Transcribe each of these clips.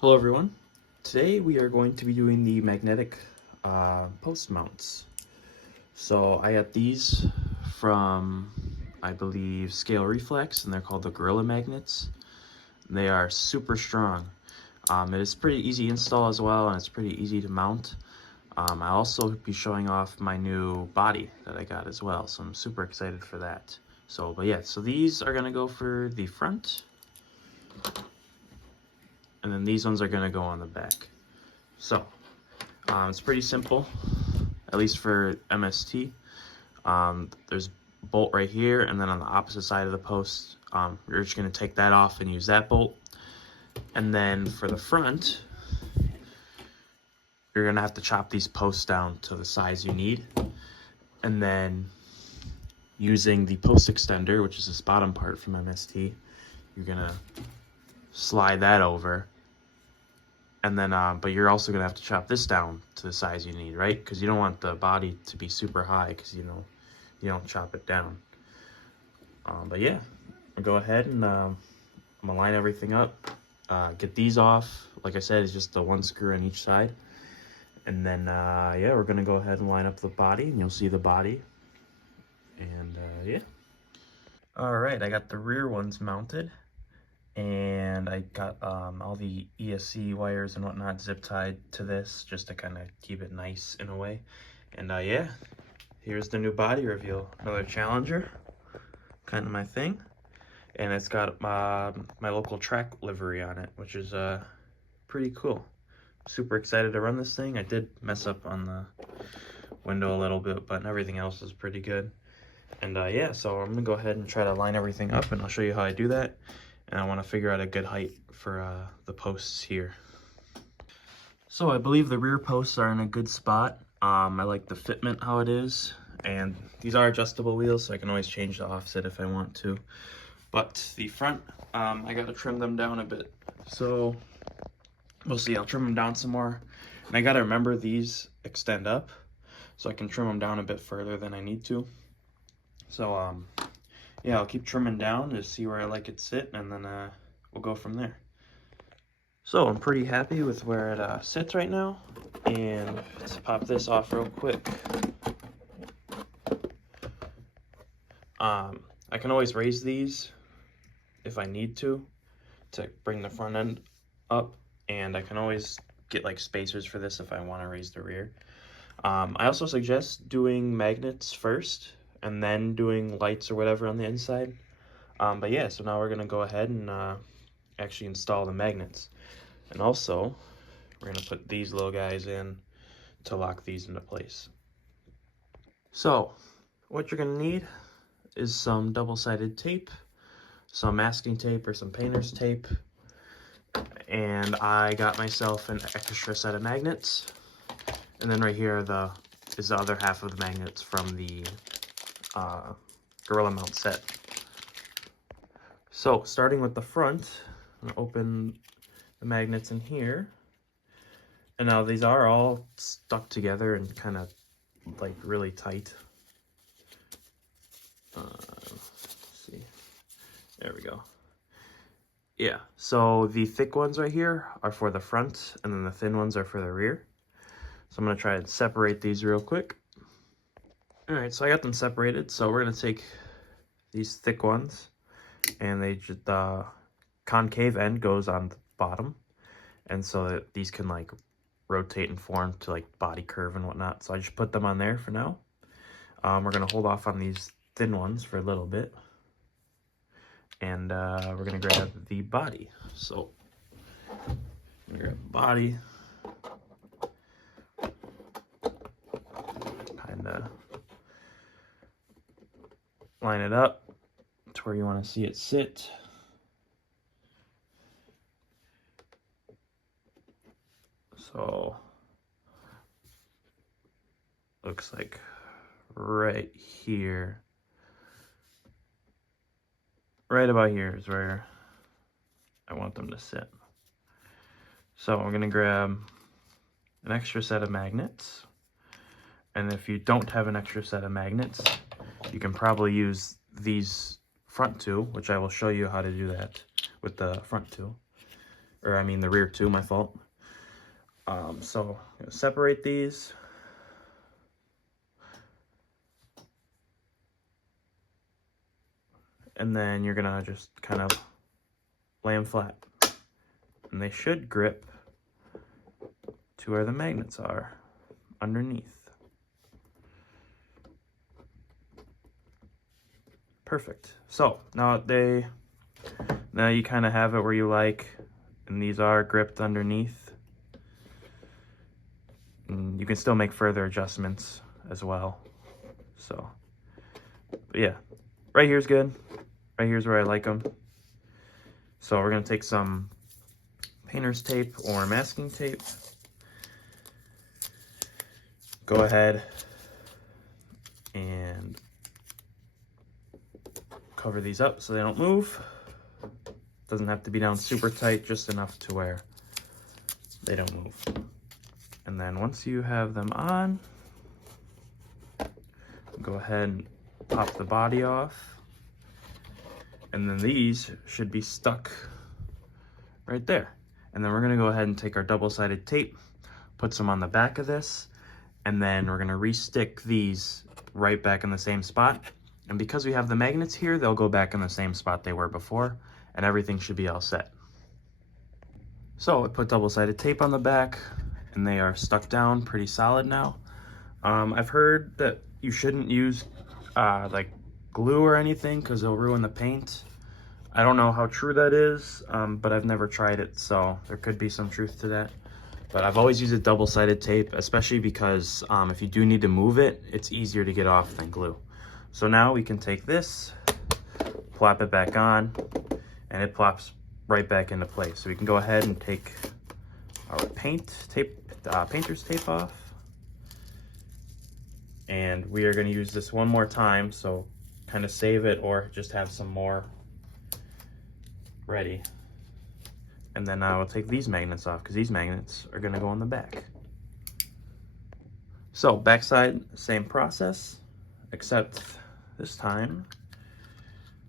Hello everyone. Today we are going to be doing the magnetic post mounts. So I got these from, I believe, Scale Reflex, and they're called the Gorilla Magnets. They are super strong. It is pretty easy install as well, and it's pretty easy to mount. I'll also be showing off my new body that I got as well, so I'm super excited for that. So these are gonna go for the front, and then these ones are gonna go on the back. So it's pretty simple, at least for MST. There's a bolt right here, and then on the opposite side of the post, you're just gonna take that off and use that bolt. And then for the front, you're gonna have to chop these posts down to the size you need. And then using the post extender, which is this bottom part from MST, you're gonna slide that over. And then, but you're also gonna have to chop this down to the size you need, right? Because you don't want the body to be super high, because you don't chop it down. But yeah, I'll go ahead and I'm gonna line everything up. Get these off. Like I said, it's just the one screw on each side. And then, yeah, we're gonna go ahead and line up the body, and you'll see the body. And yeah. All right, I got the rear ones mounted. And I got all the ESC wires and whatnot zip tied to this just to kind of keep it nice in a way. And yeah, here's the new body reveal. Another Challenger, kind of my thing. And it's got my local track livery on it, which is pretty cool. Super excited to run this thing. I did mess up on the window a little bit, but everything else is pretty good. And yeah, so I'm gonna go ahead and try to line everything up, and I'll show you how I do that. And I want to figure out a good height for the posts here. So I believe the rear posts are in a good spot. I like the fitment how it is, and these are adjustable wheels, so I can always change the offset if I want to. But the front, I gotta trim them down a bit. So we'll see, I'll trim them down some more. And I gotta remember these extend up, so I can trim them down a bit further than I need to. So yeah, I'll keep trimming down to see where I like it sit, and then we'll go from there. So I'm pretty happy with where it sits right now, and let's pop this off real quick. I can always raise these if I need to bring the front end up, and I can always get like spacers for this if I want to raise the rear. I also suggest doing magnets first, and then doing lights or whatever on the inside. But yeah, so now we're gonna go ahead and actually install the magnets. And also, we're gonna put these little guys in to lock these into place. So, what you're gonna need is some double-sided tape, some masking tape or some painter's tape, and I got myself an extra set of magnets. And then right here is the other half of the magnets from the Gorilla mount set. So starting with the front, I'm gonna open the magnets in here, and now these are all stuck together and kind of like really tight. Let's see, there we go. Yeah, so the thick ones right here are for the front, and then the thin ones are for the rear. So I'm gonna try and separate these real quick. All right, so I got them separated. So we're gonna take these thick ones, and the concave end goes on the bottom, and so that these can like rotate and form to like body curve and whatnot. So I just put them on there for now. We're gonna hold off on these thin ones for a little bit, and we're gonna grab the body. So I'm gonna grab the body, kind of line it up to where you want to see it sit. So looks like right here, right about here is where I want them to sit. So I'm gonna grab an extra set of magnets, and if you don't have an extra set of magnets, you can probably use these front two, which I will show you how to do that with the front two. or I mean the rear too, my fault. So separate these. And then you're gonna just kind of lay them flat. And they should grip to where the magnets are, underneath. Perfect. So now you kind of have it where you like, and these are gripped underneath. And you can still make further adjustments as well. So, but yeah, right here's good. Right here's where I like them. So we're gonna take some painter's tape or masking tape. Go ahead and cover these up so they don't move. Doesn't have to be down super tight, just enough to where they don't move. And then once you have them on, go ahead and pop the body off. And then these should be stuck right there. And then we're gonna go ahead and take our double-sided tape, put some on the back of this, and then we're gonna re-stick these right back in the same spot. And because we have the magnets here, they'll go back in the same spot they were before, and everything should be all set. So I put double-sided tape on the back, and they are stuck down pretty solid now. I've heard that you shouldn't use like glue or anything because it'll ruin the paint. I don't know how true that is, but I've never tried it, so there could be some truth to that. But I've always used a double-sided tape, especially because if you do need to move it, it's easier to get off than glue. So now we can take this, plop it back on, and it plops right back into place. So we can go ahead and take our painter's tape off. And we are gonna use this one more time, so kind of save it or just have some more ready. And then I will take these magnets off because these magnets are gonna go on the back. So backside, same process, except this time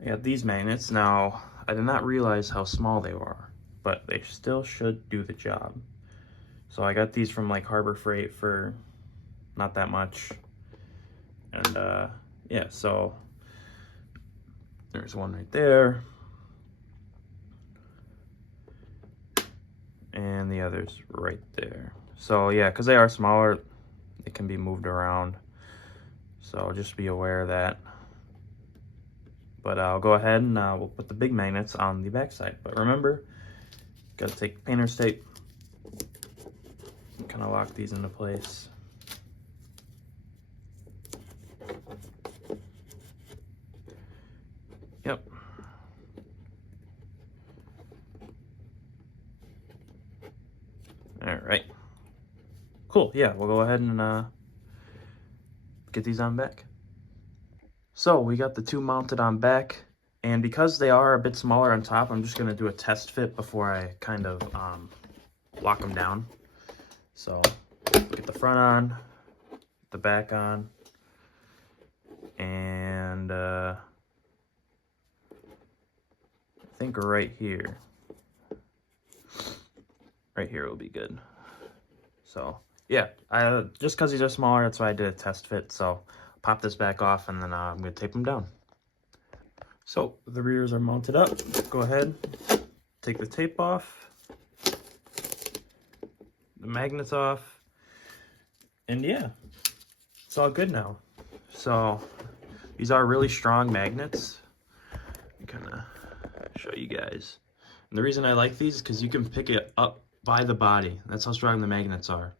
I got these magnets. Now, I did not realize how small they were, but they still should do the job. So I got these from like Harbor Freight for not that much. And yeah, so there's one right there. And the other's right there. So yeah, because they are smaller, it can be moved around. So just be aware of that. But I'll go ahead and we'll put the big magnets on the back side. But remember, gotta take painter's tape, kind of lock these into place. Yep. All right. Cool. Yeah, we'll go ahead and get these on back. So we got the two mounted on back, and because they are a bit smaller on top, I'm just gonna do a test fit before I kind of lock them down. So get the front on, the back on, and I think right here will be good. So yeah, just because these are smaller, that's why I did a test fit. So pop this back off, and then I'm gonna tape them down. So the rears are mounted up. Go ahead, take the tape off, the magnets off, and yeah, it's all good now. So these are really strong magnets. I'm gonna show you guys. And the reason I like these is because you can pick it up by the body. That's how strong the magnets are.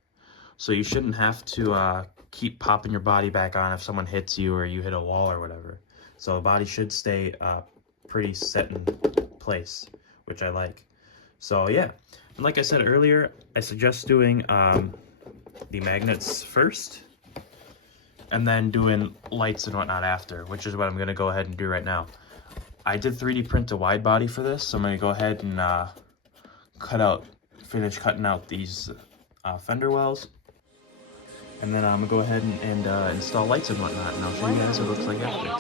So you shouldn't have to keep popping your body back on if someone hits you or you hit a wall or whatever. So the body should stay pretty set in place, which I like. So yeah, and like I said earlier, I suggest doing the magnets first and then doing lights and whatnot after, which is what I'm gonna go ahead and do right now. I did 3D print a wide body for this, so I'm gonna go ahead and finish cutting out these fender wells. And then I'm gonna go ahead and install lights and whatnot, and I'll show you guys what it looks like after.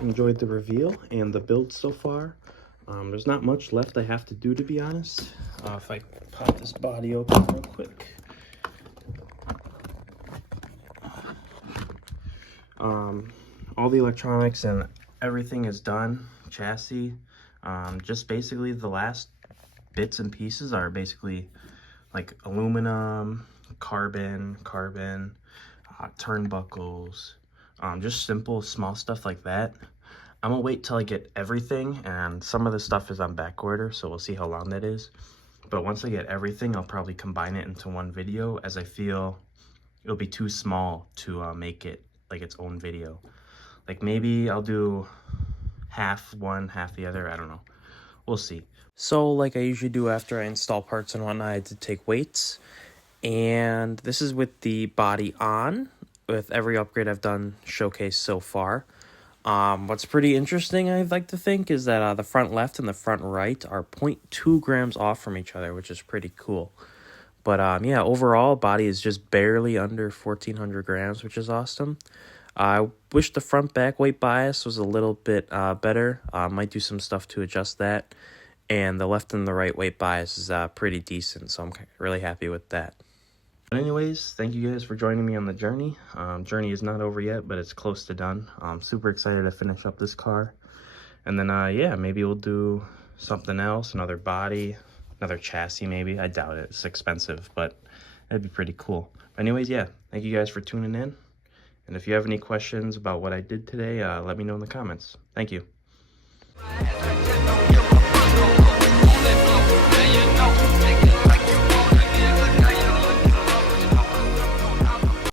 enjoyed the reveal and the build so far. There's not much left I have to do, to be honest. If I pop this body open real quick. All the electronics and everything is done. Chassis. Just basically the last bits and pieces are basically like aluminum, carbon, turnbuckles, just simple small stuff like that. I'm gonna wait till I get everything, and some of the stuff is on back order, so we'll see how long that is. But once I get everything, I'll probably combine it into one video, as I feel it'll be too small to make it like its own video. Like maybe I'll do half one, half the other, I don't know. We'll see. So like I usually do after I install parts and whatnot, I did take weights. And this is with the body on, with every upgrade I've done showcased so far. What's pretty interesting, I'd like to think, is that the front left and the front right are 0.2 grams off from each other, which is pretty cool. But yeah, overall, body is just barely under 1,400 grams, which is awesome. I wish the front back weight bias was a little bit better. Might do some stuff to adjust that. And the left and the right weight bias is pretty decent, so I'm really happy with that. But anyways, thank you guys for joining me on the journey. Journey is not over yet, but it's close to done. I'm super excited to finish up this car. And then, yeah, maybe we'll do something else, another body, another chassis maybe. I doubt it. It's expensive, but it'd be pretty cool. But anyways, yeah, thank you guys for tuning in. And if you have any questions about what I did today, let me know in the comments. Thank you.